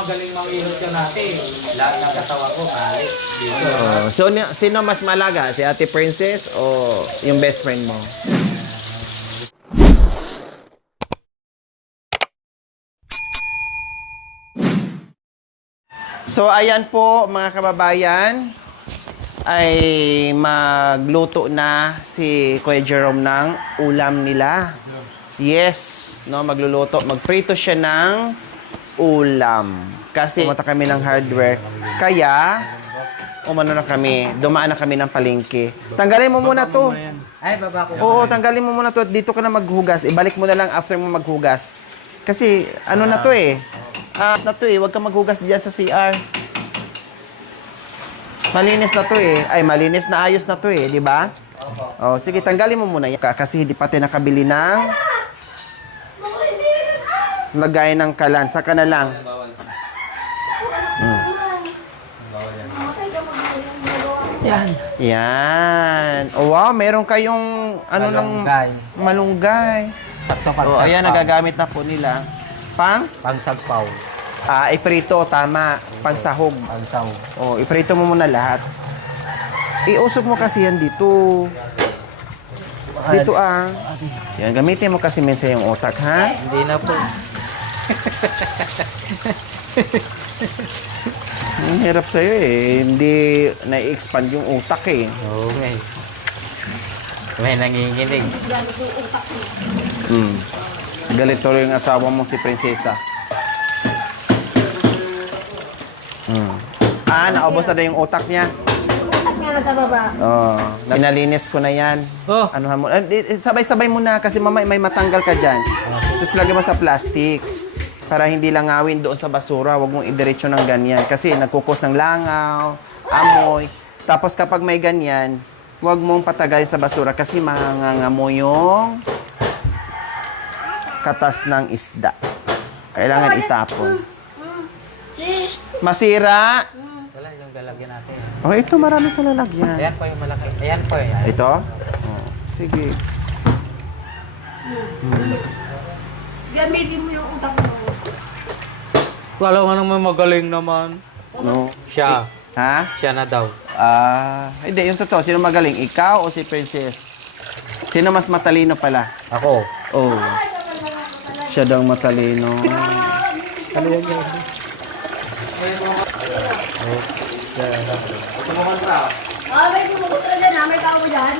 magaling manghilot ka natin. Lahat ng katawa ko, kalit. Dito. So, sino mas malaga? Si Ate Princess o yung best friend mo? So, ayan po mga kababayan, ay magluto na si Kuya Jerome ng ulam nila. Yes, no, magluluto. Magprito siya ng ulam. Kasi pumunta kami ng hardware. Kaya, umano na kami, dumaan na kami ng palengke. Tanggalin mo muna to. Ay, baba ko. Oo, tanggalin mo muna to. Dito ka na maghugas. Ibalik mo na lang after mo maghugas. Kasi, ano na to eh. Na to eh. Huwag ka maghugas dyan sa CR. Malinis na to eh. Ay, malinis na ayos na to eh. Di ba? Oh, sige, tanggalin mo muna yan. Kasi hindi pa tayo nakabili ng lagay ng kalan. Saka na lang. Yan. Yan. Oh, wow, meron kayong ano Malunggay. malunggay. Sakto Oh, ayan, nagagamit na po nila. Pangsagpaw. Iprito, tama. Pansahog. Pangsahog. Oh, iprito mo muna lahat. Iusog mo kasi yan dito. Dito Yan, gamitin mo kasi minsan yung utak, ha? Hindi na po. Ang hirap sa'yo eh. Hindi na-expand yung utak eh. Oo, okay. May nanginginig. Galit tuloy yung asawa mo si Prinsesa. Naubos na daw yung utak niya. Utak nga na sa baba. Nalinis ko na yan. Oh. Anuhan mo. Sabay-sabay mo na kasi mamay may matanggal ka dyan. Tapos lagyan mo sa plastic. Para hindi langawin doon sa basura. Huwag mong idiretso ng ganyan. Kasi nagkukos ng langaw, amoy. Tapos kapag may ganyan, huwag mong patagalin sa basura kasi mangangamoy yung katas ng isda. Kailangan itapon. Masira! Wala yung lalagyan natin. Oh, ito marami ko lalagyan. Ayan po yung malaki. Ayan po yan. Ito? Oh, sige. Gamitin mo yung utak mo. Wala nga naman magaling naman. No. Siya. Ha? Siya na daw. Hindi, yung totoo. Sino magaling? Ikaw o si Princess? Sino mas matalino pala? Ako. Oh. Siya daw matalino. Ano yan yan? May tumukot na dyan ha. May tao mo dyan.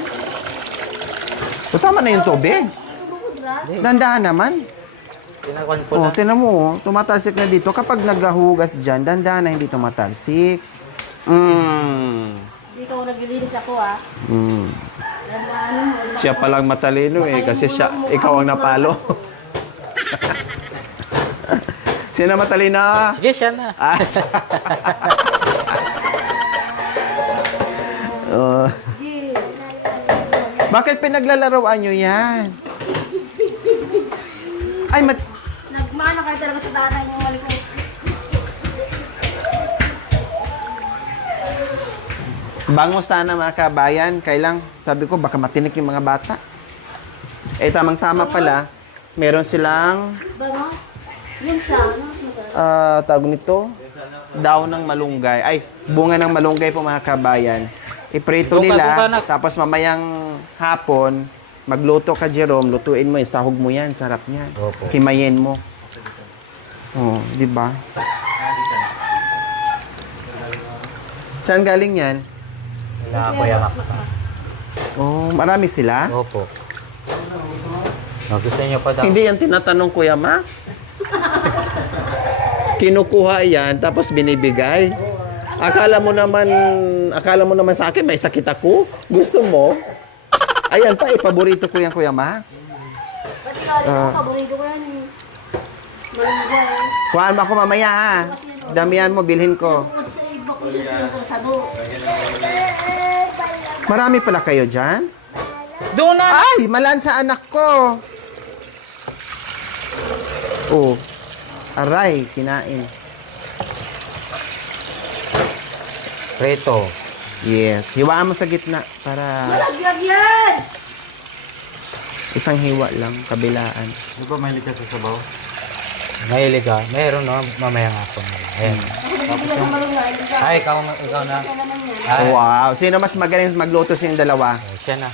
So, tama na yung tubig. Tumukot na. Dandahan naman. Tinakuan po Oh, na. tinan mo. Tumatalsik na dito. Kapag naghahugas dyan, dandahan na hindi tumatalsik. Hindi ka naglilinis ako ha. Dandaanin mo. Siya palang matalino eh. Kasi ikaw ang napalo. Sino matalino? Sige, siya na. Sige. Bakit pinaglalaroan nyo yan? Ay, Nagmana kayo talaga sa tatay niyong malikot. bango sana mga kabayan. Kailang, sabi ko, baka matinik yung mga bata. Eh, tamang-tama pala. Meron silang, Bango? Yun sa ano? tawag nito, daw ng malunggay. Ay, bunga ng malunggay po mga kabayan. Iprito nila, tapos mamayang hapon, magluto ka, Jerome, lutuin mo, isahog mo yan, sarap niyan. Opo. Himayin mo. Oh, di ba? Saan galing yan? Wala ako yamak. Oh, marami sila? Opo. Gusto niyo pa daw. Hindi yan tinatanong, Kuya Ma. Kinukuha yan, tapos binibigay. Akala mo naman sa akin, may sakit ako? Gusto mo? Ayan pa, paborito ko yan, Kuya Ma. Ba't ikaw paborito ko yan eh. Malunggay. Kuhaan mo ako mamaya, ha? Damihan mo, bilhin ko. Bukod sa iba ko yung sado. Marami pala kayo dyan? Doon na! Ay, malansa anak ko. Oh, aray, kinain. Preto. Yes, hiwaan mo sa gitna para Malaglag yan! isang hiwa lang, kabilaan. Di ba mahilig ka sa sabaw? Mahilig ka? Meron no, mamayang ako. Ayan. Ako nagbibigyan ng malunggay. Ay, ikaw na. Ikaw naman yan. Ay, Wow. Sino mas magaling magluto sa yung dalawa? siya na.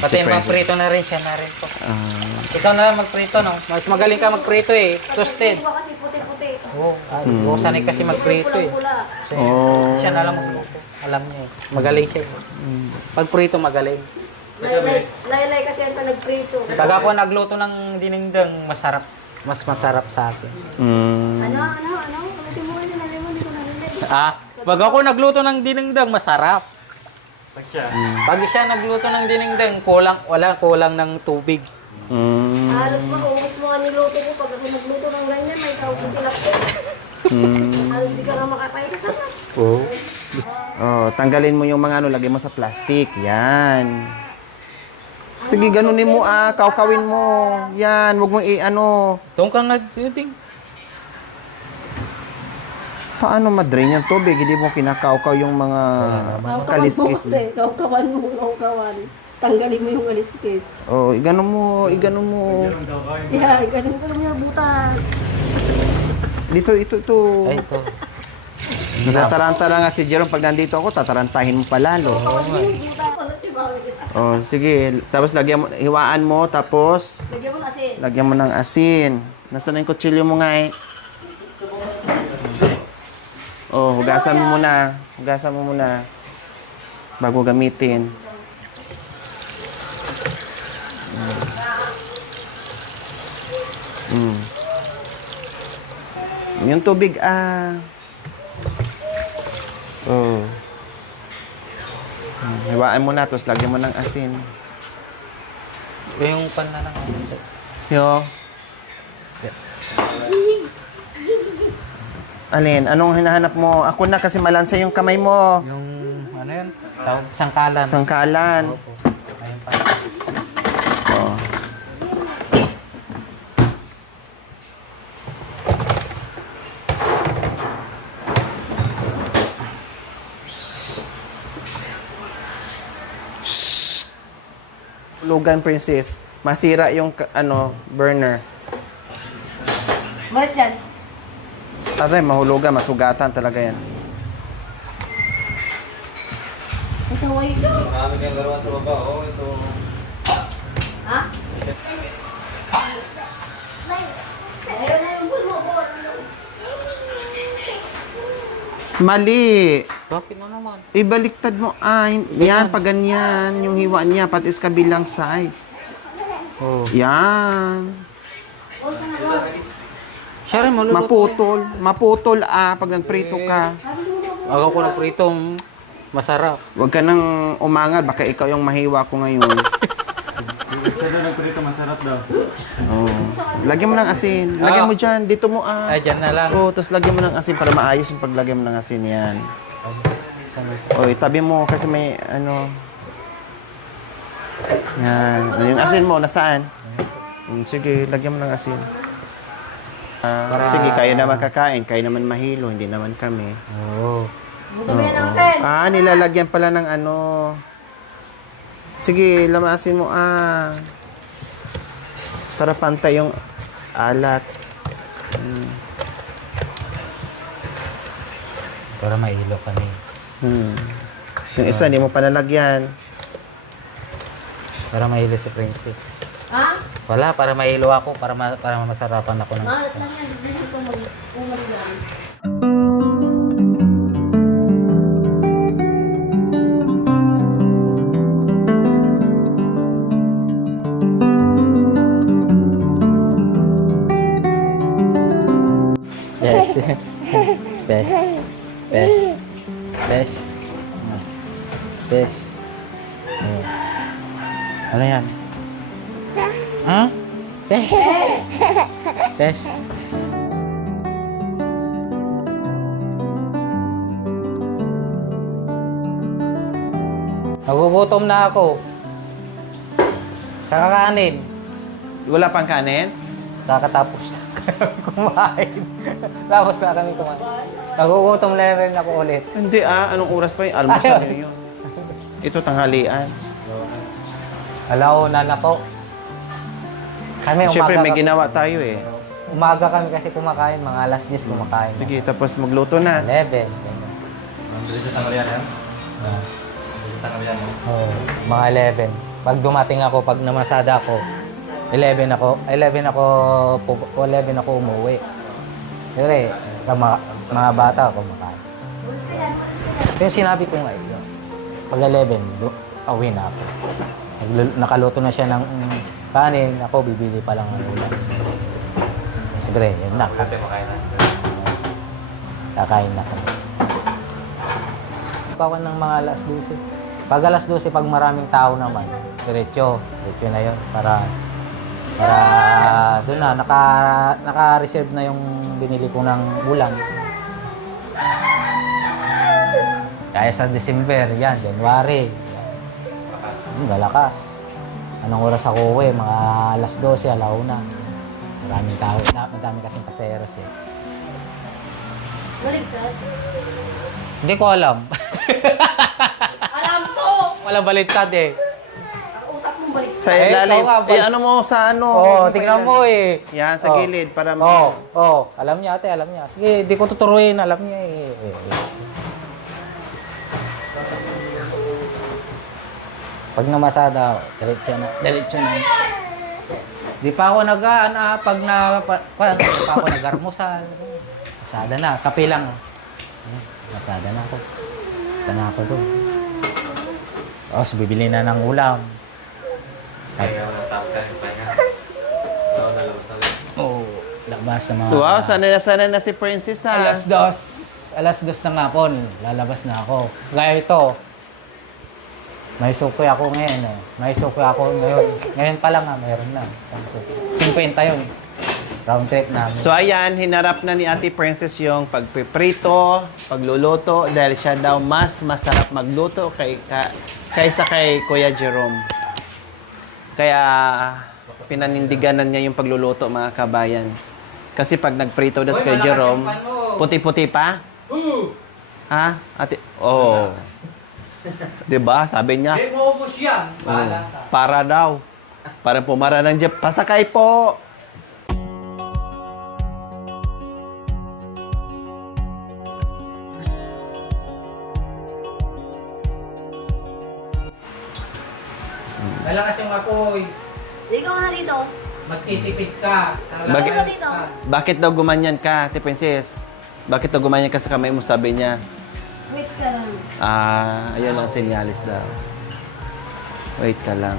Pati si Francis. magprito na rin, siya na rin po. Ah, Ikaw na lang magprito, no? Mas magaling ka magprito eh. Toasted. Iba kasi puti-puti. Oo. Sanay kasi magprito eh. Pula-pula. oh. Siya na lang magluto. Alam niya eh. Magaling siya. Pag prito, magaling. Laylay kasi ang nagprito. Pag ako nagluto ng dinengdeng, masarap. Mas masarap sa akin. Ano? Ulitin mo kasi nalay mo, hindi ko narinig. Pag ako nagluto ng dinengdeng, masarap. Pag siya nagluto ng dinengdeng, kulang ng tubig. Halos maubos mo ang niluto ko. Pag ako nagluto ng ganyan, may tawag ko tilapin. Halos di ka na makatay ka sana. Oo. Oh, tanggalin mo yung mga ano, lagay mo sa plastic. Yan. Sige, ganunin mo kaukawin mo. Yan, wag mo i-ano. Doon kang nag-ting. Paano madrain yung tubig? Hindi mo kinakaukaw yung mga kaliskis. Kaukawan mo. Tanggalin mo yung kaliskis. Oh, igano mo. Yeah, ganun mo yung butas. Dito. Ay, ito. Tatarantara nga si Jerome. Pag nandito ako, tatarantahin mo pa lalo. Kaukawan mo yung butas. Wala si Mami. Oh, sige. Tapos lagyan mo, hiwaan mo, tapos Lagyan mo na asin. lagyan mo ng asin. Nasaan na yung kutsilyo mo nga eh? Oh, hugasan mo muna. Hugasan mo muna. Bago gamitin. Yung tubig, Oh. Hiwaan mo na, tapos lagyan mo ng asin. Yung pan na lang. Yo. Alin? Anong hinahanap mo? Ako na kasi malansa yung kamay mo. Yung, ano yun? Tawag, sangkalan. Sangkalan. Opo. Ayun pa. Oh. Lugan, princess. Masira yung burner. Malis yan. Aray, mahulugan, masugatan talaga yan. Masaway ka. Marami kayong laruan sa baba. Oh, ito. Ha? Ayaw na yung bulmo ko. Mali. Bakit mo naman? Ibaliktad mo. Yan, pag ganyan. Yung hiwa niya, pati is kabilang side. Oo. Yan. Siya rin, maluluto. Maputol, pag nagprito ka. Ako ko na prito, masarap. Huwag ka nang umangal, baka ikaw yung mahiwa ko ngayon. Ito daw nagprito, masarap daw. Oh. Lagyan mo ng asin. Lagyan mo dyan. Dito mo, Ay, dyan na lang. Oh, tapos lagyan mo ng asin para maayos yung paglagyan mo ng asin. Yan. Oh, itabi mo kasi may Yan. Yung asin mo, nasaan? Sige, lagyan mo ng asin. Sige, kayo naman kakain. Kayo naman mahilo. Hindi naman kami. Oo. Dumi ng sen. Nilalagyan pala ng Sige, lamasin mo para pantay yung alat. Para mailo kami. Yung isa, hindi mo pa nalagyan. Para mailo si Princess. Ha? Wala, para mailo ako, para masarapan ako ng... Malat lang yan. Hindi ko umaligan. Yes. Best. Best. Best. Best. Ano yan? Ha? Best. Best. Nagugutom na ako. Sa kakanin. Wala pang kanin? Kakatapos na kumain. Tapos na kami kumain. Nagugutom na rin ako ulit. Hindi anong oras pa yung almusal niyo yun? Ito tanghalian. Alauna na po. Kami Siyempre umaga may kami. ginawa tayo eh. umaga kami kasi kumakain, mga alas 10 kumakain. Sige, tapos magluto na. 11. Ganyan. Bilis sa tanghalian yan. Ah, Bilis sa tanghalian yan. Oo, mga 11. Pag dumating ako, pag namasada ako, 11 ako umuwi. Pero mga bata kumakain. Ulis ka yan, ulis ka yan. Yung sinabi ko nga, yun, pag 11, uwi na ako. Nakaluto na siya ng kanin, ako bibili pa lang ng ulam. Siyempre, yun na. Kante makain na. Kakain na kami. Ako ng mga alas 12. Pag alas 12, pag maraming tao naman, diretso na yun. Para doon na, naka-reserve na yung binili ko ng ulam. Kaya sa December, yan, January. Lalakas. Anong oras ako uwi? Mga alas 12, alauna. Maraming tao. Madami kasing paseros eh. Baligtad. Hindi ko alam. Alam ko! Walang baliktad eh. Ang utak mong baligtad. Sa ilalim. ikaw nga, Ano mo sa ano? Oo, tingnan mo eh. Yan, sa Oh. gilid. Para Alam niya ate, alam niya. Sige, di ko tuturuin, alam niya eh. Pag namasada, diretso na. Di pa ako di pa ako nag-armusal. Masada na, kape lang. Masada na ako. Masada na ako doon. Tapos bibili na ng ulam. Kaya ako natapos ka yung pahinga. So, nalabas na lang. Oo, labas sa mga... Wow, sana na si Princess ha. Alas dos ng hapon, lalabas na ako. Gaya ito, may sukoy ako ngayon eh. May sukoy ako ngayon. Ngayon pa lang mayroon na. 50 yun. Round trip namin. So ayan, hinarap na ni Ate Princess yung pagpiprito, pagluluto, dahil siya daw mas masarap magluto kaysa kay Kuya Jerome. Kaya pinanindiganan niya yung pagluluto, mga kabayan. Kasi pag nagprito daw si Kuya Jerome, puti-puti pa? Ha? Ate, oh. Diba? Sabi niya. Hindi mo ubos yan. Bahala ka. Para daw. Parang pumara ng jeep. Pasakay po! Malakas yung apoy. Ikaw nga dito. Magtitipid ka. Bakit? Ikaw dito. Bakit daw gumanyan ka, Ate Princess? Bakit daw gumanyan ka sa kamay mo, sabi niya? Wait ka lang. Ayun ang senyalis daw. Wait ka lang.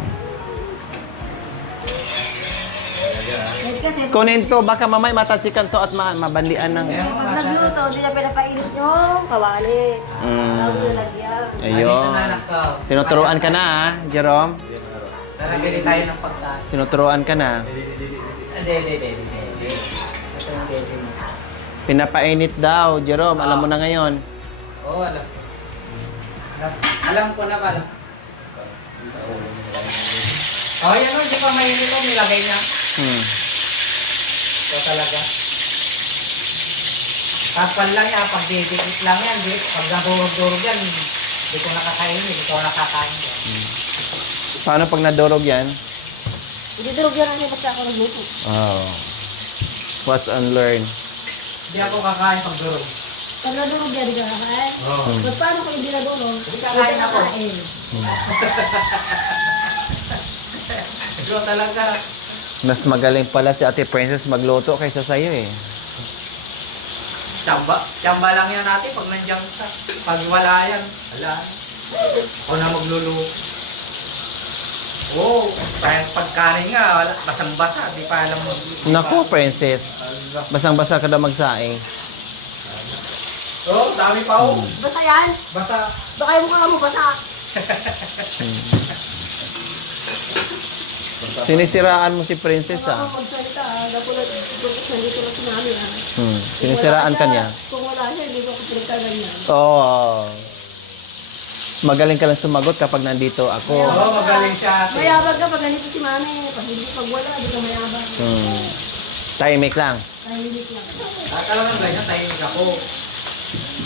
Wait kasi. Kunin to, baka mamay matasikan to at mabanlian ng... Pag nagluto, hindi na pinapainit nyo. Kawali. Tawag na lagyan. Ayun. Tinuturuan ka na, ha, Jerome? Naragili tayo ng pagkain. Tinuturuan ka na. Hindi. Pinapainit daw, Jerome. Alam mo na ngayon. Oo, alam. Alam ko na pala. Oh, yan o, hindi pa mainit o, nilagay niya. Ito talaga. Tapal lang yan, pag didikit lang yan, pag nabulog-durog yan, hindi ko nakakain, hindi ko nakakain. Paano pag nadurog yan? Hindi durog yan ang basta ako nagluto. Oh. Watch and learn. Hindi ako kakain pag durog. Pag nadurog yan, di ka kakain. Oo. Ba't paano kung hindi nadurog? Hindi kakain ako. Ito talaga. Mas magaling pala si Ate Princess magluto kaysa sa'yo eh. Tsamba lang yan natin pag nandiyan ka. Pag wala yan, wala. Ako na magluluto. Oo, pagkain nga, basang-basa, di pa alam mo. Naku, Princess. Basang-basa ka daw magsaing. Oo, dami pa oh. Basta yan? Basa. Baka yung mukha mo basa. Sinisiraan mo si Princess Baka ah. magsalita. Napulad, nandito na si mami ah. Sinisiraan ka niya. Kung wala siya, hindi ko pinagkaganyan. Oo. Magaling ka lang sumagot kapag nandito ako. Oo, magaling siya ate. Mayabag ka pag nandito si mami. Pag hindi pag wala, hindi ka mayabag. Tahimik lang. Tahimik lang. Talagang ganyan, tahimik ako.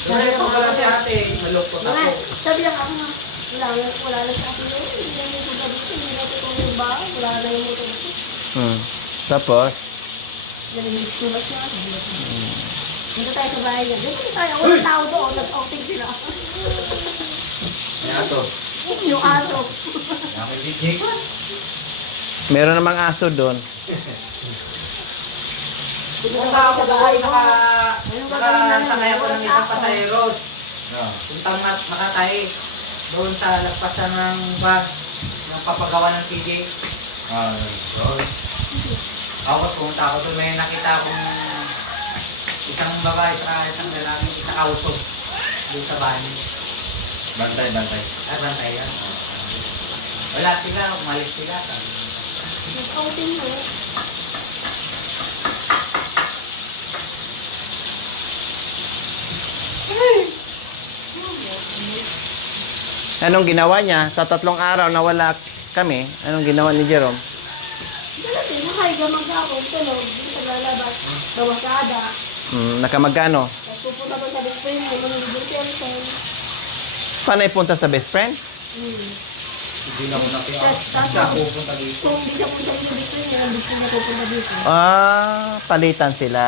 Kasi pag wala si ate, malupot Mga, ako. sabi lang ako nga, wala lang sa akin. Hindi na yung sabi ko, hindi na ito yung bahay. Wala na yung motor ko. Tapos, Nalinis ko ba siya? Dito tayo sa bahay niya. Dito tayo. Walang tao doon. Nag-outing sila. Kaya to. Yung aso. Nakikigig. Meron namang aso doon. Punta ako doon, nakasakay ako ng isang pasaheros. Puntang Makatay. Doon sa lagpasan ng van, ng papagawa ng PJ. Ako pumunta ako doon, may nakita akong isang babae sa isang lalaki, isang auto. Doon sa van. Bantay. Ay, bantay yan. Wala sila, umalis sila. Nag-outing mo. Anong ginawa niya? Sa 3 araw na wala kami, anong ginawa ni Jerome? Dati, nakahiga mag-ako. Tulog. Dito sa lalabas. Gamasada. Nakamagkano? Tapos pupunta ko sa best friend. Hindi mo nagiging cellphone. Paano ipunta sa best friend? Hindi na ko nakiya. Tapos, Pupunta dito. kung hindi siya punta sa best friend, yung best friend na pupunta dito. Palitan sila.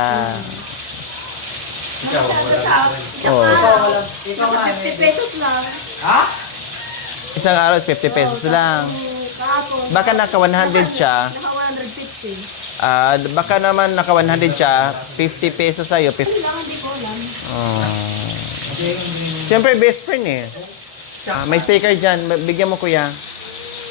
Ikaw, wala Sa isang Oo. araw, Ikaw nga, 50 pesos lang. Ha? Isang araw, 50 pesos lang. Kahapon. Baka naka 100 siya. Naka 150. Baka naman naka 100 siya, 50 pesos sa'yo. Ano lang, hindi ko alam. Siyempre, best friend eh. May sticker dyan. Bigyan mo, kuya.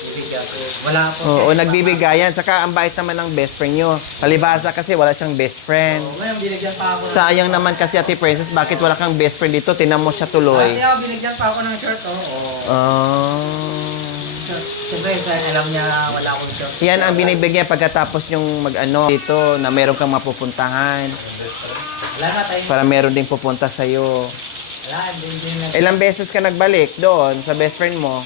Bibigyan ko. Wala po. Oo, nagbibigayan. Saka ang bait naman ng best friend nyo. Palibasa kasi wala siyang best friend. Ngayon, binigyan pa ako. Sayang naman kasi Ate Princess, bakit wala kang best friend dito? Tinan mo siya tuloy. Dati ako, binigyan pa ako ng shirt, oh. Siyempre, alam niya wala akong shirt. Yan ang binibigyan pagkatapos yung mag-ano dito na meron kang mapupuntahan. Wala na tayo. Para meron ding pupunta sa'yo. Wala, hindi na. Ilang beses ka nagbalik doon sa best friend mo?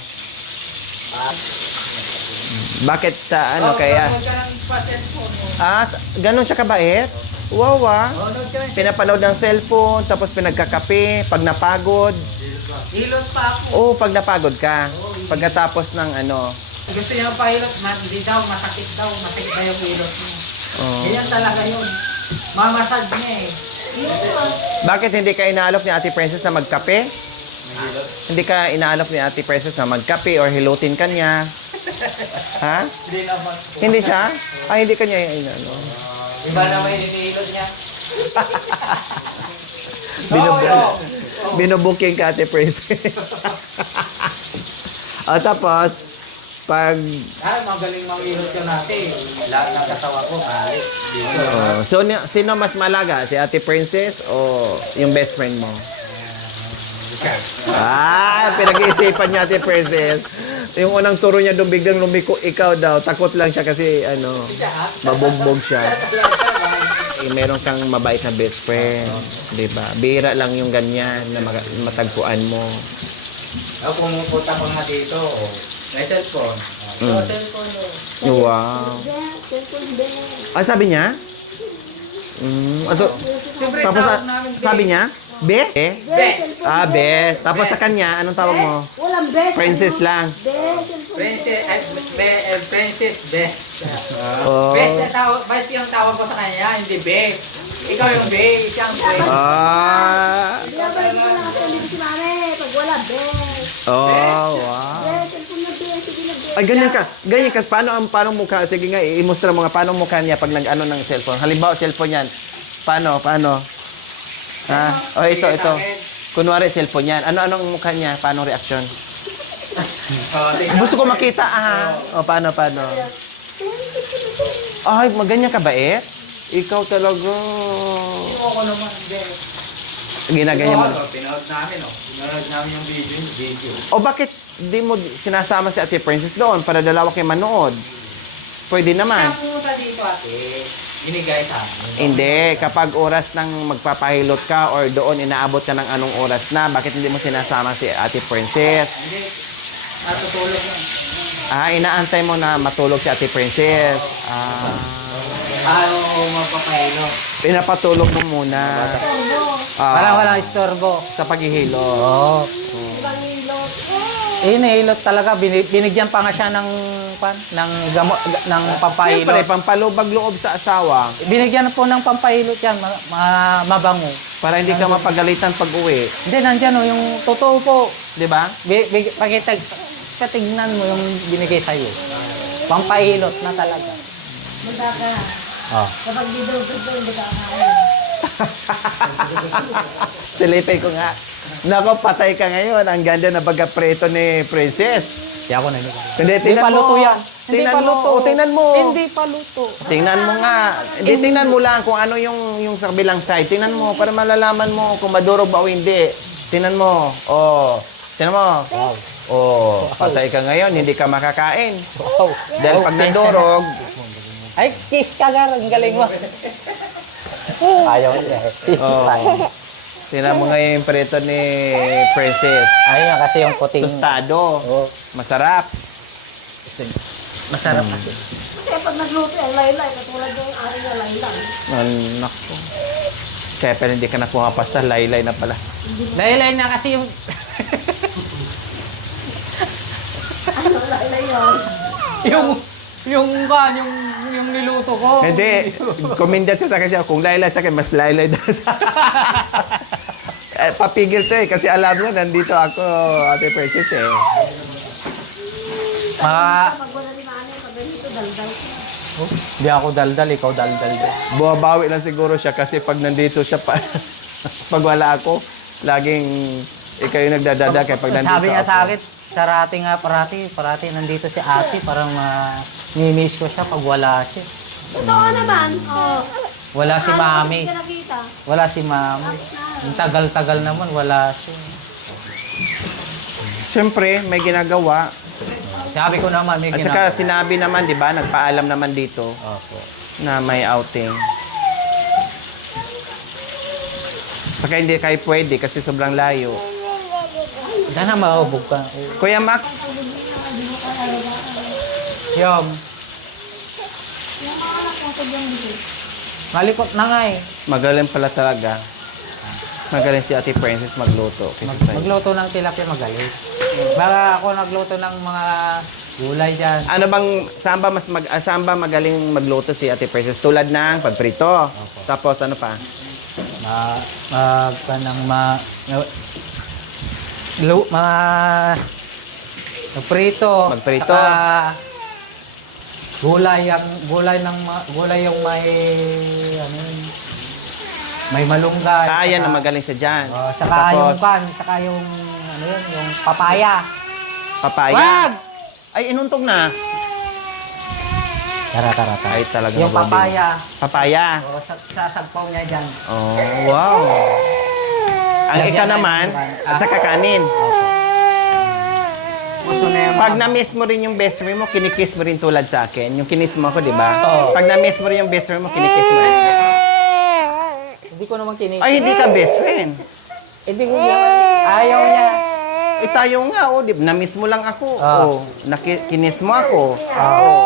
Bakit sa ano kaya? Huwag ka ng pa-cellphone mo. Ganun siya kabait? Wow, Huwag ka ng Pinapanood ng cellphone, tapos pinagkakape, pag napagod. hilot pa ako. Oo, pag napagod ka. Pagkatapos ng ano. Gusto niya pa hilot, hindi daw, masakit daw yung hilot mo. Oh. Ganyan talaga yun. Mamasad niya eh. Bakit hindi ka inaalok ni Ate Princess na magkape? Hindi ka inaalok ni Ate Princess na magkape or hilutin ka niya? Ha? Hindi naman. Hindi siya? Hindi ka niya inano. Iba naman yung hinihilot niya. Binubuking ka, Ate Princess. Tapos, pag... Magaling manghilot ka natin. Lahat ng kasawa ko, kahit dito. So, sino mas malaga? Si Ate Princess o yung best friend mo? Pinag-iisipan niya, Ate Princess. Yung unang turo niya doon, biglang lumiko, ikaw daw. Takot lang siya kasi, mabugbog siya. Meron kang mabait na best friend. Diba? Bira lang yung ganyan na matagpuan mo. Ako pumupunta ko nga dito. May cellphone. Cellphone. Wow. Cellphone bell. Sabi niya? Siyempre, Tapos, tawag namin sabi niya? Be? Best. Best. Tapos sa kanya, anong tawag mo? Walang best. Princess lang. Princess Best. Oh. Best yung tawag ko sa kanya, hindi Be. Ikaw yung Be, siyang Be. Binabalik mo lang kasi hindi si mami. Pag wala, best. Wow. Best, cellphone na best. Sige na best. Ay, ganyan ka. Ganyan ka. Paano mukha? Sige nga, i-mustra mo nga paano mukha niya pag nag-ano ng cellphone. Halimbawa, cellphone yan. Paano? Ito. Kunwari, cellphone yan. Anong mukha niya? Paano reaction? Gusto ko makita, paano? Ay, maganyan ka ba Ikaw talaga. Ako naman, Be. Ginaganyan mo. Pinood namin yung video. O bakit di mo sinasama si Ate Princess doon para dalawa kayo manood? Pwede naman. Siya pumunta dito, ate. Binigay sa amin. Hindi, kapag oras ng magpapahilot ka or doon inaabot ka ng anong oras na, bakit hindi mo sinasama si Ate Princess? Hindi. Natutulog na. Inaantay mo na matulog si Ate Princess. Paano magpapahilo? Pinapatulog mo muna. Para walang istorbo. Sa paghihilot. Oo. Ibang ilot. Inihilot talaga. Binigyan pa nga siya ng pampahilot. Siyempre, pampalubag loob sa asawa Binigyan po ng pampahilot yan, mabango. para hindi ka mapagalitan pag uwi. Hindi, nandyan o, yung totoo po. Di ba? Pakitignan mo yung binigay sa'yo. Pampahilot na talaga. Manda ka. Oh. Kapag didrugtog ko, hindi ka kakain. Silipin ko nga. Nako, patay ka ngayon. Ang ganda na baga-preto ni Princess. Di ako naligo. Hindi, tingnan pa luto mo. yan. Hindi Tingnan pa mo. luto. O, tingnan mo. Hindi pa luto. Tingnan mo nga. Hindi, tingnan mo lang kung ano yung sa kabilang side. Tingnan mo para malalaman mo kung madurog ba o hindi. Tingnan mo. Oh. Tingnan mo. Wow. Oh, patay ka ngayon. Hindi ka makakain. Wow. Dahil pag nadurog, Ay, kiss ka nga. Ang galing mo. Ayaw niya. Kiss Oh. pa. tingnan mo ngayon yung preto ni Princess. Ayaw kasi yung puting. Tostado. Oh. Masarap. Masarap kasi. Kaya pag nagluto ang laylay, katulad yung ari na laylay. Nako. Kaya pala hindi ka na pumapasta. Laylay na pala. Laylay na kasi yung... Ano laylay yun? yung niluto ko. Hindi. Kumindat siya sa kanya. Kung laylay sa akin, mas laylay daw sa papigil to eh. Kasi alam mo, nandito ako, Ate Princess eh. Pag wala ni Mane, pag ganito, daldal siya. Hindi ako daldal, ikaw daldal. Bumabawi lang siguro siya kasi pag nandito siya pa, pag wala ako, laging ikaw yung nagdadada kaya pag nandito Sabi nga ako. sa akin, parati nandito si ate para ma-miss ko siya pag wala siya. Totoo naman. Oh. Wala si mami. Hindi ka nakita. Wala si mami. Ang tagal-tagal naman, wala siya. Siyempre, may ginagawa. Sabi ko naman, may At saka ginagawa. sinabi naman, di ba, nagpaalam naman dito Opo. na may outing. Saka hindi kayo pwede kasi sobrang layo. Sana mahubog ka. Kuya Mac, Yum. Malikot na nga eh. magaling pala talaga. Magaling si Ate Princess magluto. Kasi sa'yo. Magluto ng tilapia magaling. Baka ako nagluto ng mga gulay dyan. Ano bang, saan ba magaling magluto si Ate Princess? Tulad ng pagprito. Tapos ano pa? Magprito. Magprito. Saka gulay yung may ano yun, may malunggay. Kaya saka- na magaling siya dyan. saka yung saka yung ano yun, yung papaya. Papaya. Wag! Ay, inuntog na. Tara. Ay, talaga Yung mabuti. papaya. Papaya. O, sasagpaw niya dyan. Oh, wow. Ang Lagyan ikaw na naman, yung- at saka kanin. Gusto na yung Pag na-miss mo rin yung best friend mo, kinikiss mo rin tulad sa akin. Yung kinis mo ako, di ba? Oo. Pag na-miss mo rin yung best friend mo, kinikiss mo rin. Hindi ko naman kinis. Ay, hindi ka best friend. Hindi ko naman. Ayaw niya. Eh, tayo nga, oh, di ba? Na-miss mo lang ako. Ah. Oh, kinis mo ako. Oh.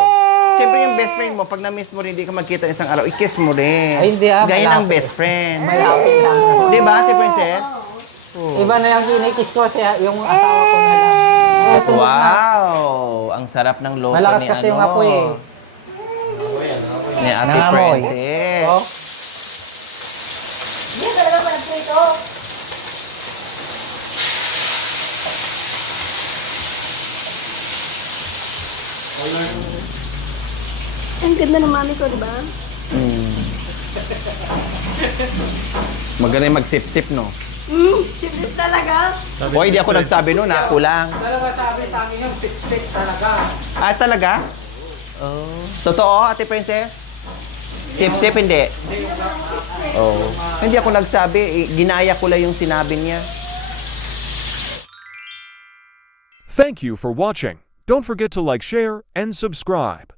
Siyempre yung best friend mo, pag na-miss mo rin, hindi ka magkita isang araw, i-kiss mo rin. Ay, hindi, Gaya ng malapit. best friend. Malapit lang. Di ba, Ate Princess? Iba na yung kinikis ko siya, yung asawa ko na lang. Wow! Ang sarap ng loto Malakas ni kasi yung apoy eh. Ni Ate Nangamoy. Princess. Oh. Hindi talaga pa nagprito. Ang ganda ng mami ko, di ba? Magaling magsip-sip, no? Sip-sip talaga. Hoy, di ako nagsabi nun, ako lang. Talaga sabi sa akin yung sip-sip talaga. Ah, talaga? Oh. Totoo, Ate Princess? Sip-sip, hindi? Oh. Hindi ako nagsabi. Ginaya ko lang yung sinabi niya. Thank you for watching. Don't forget to like, share, and subscribe.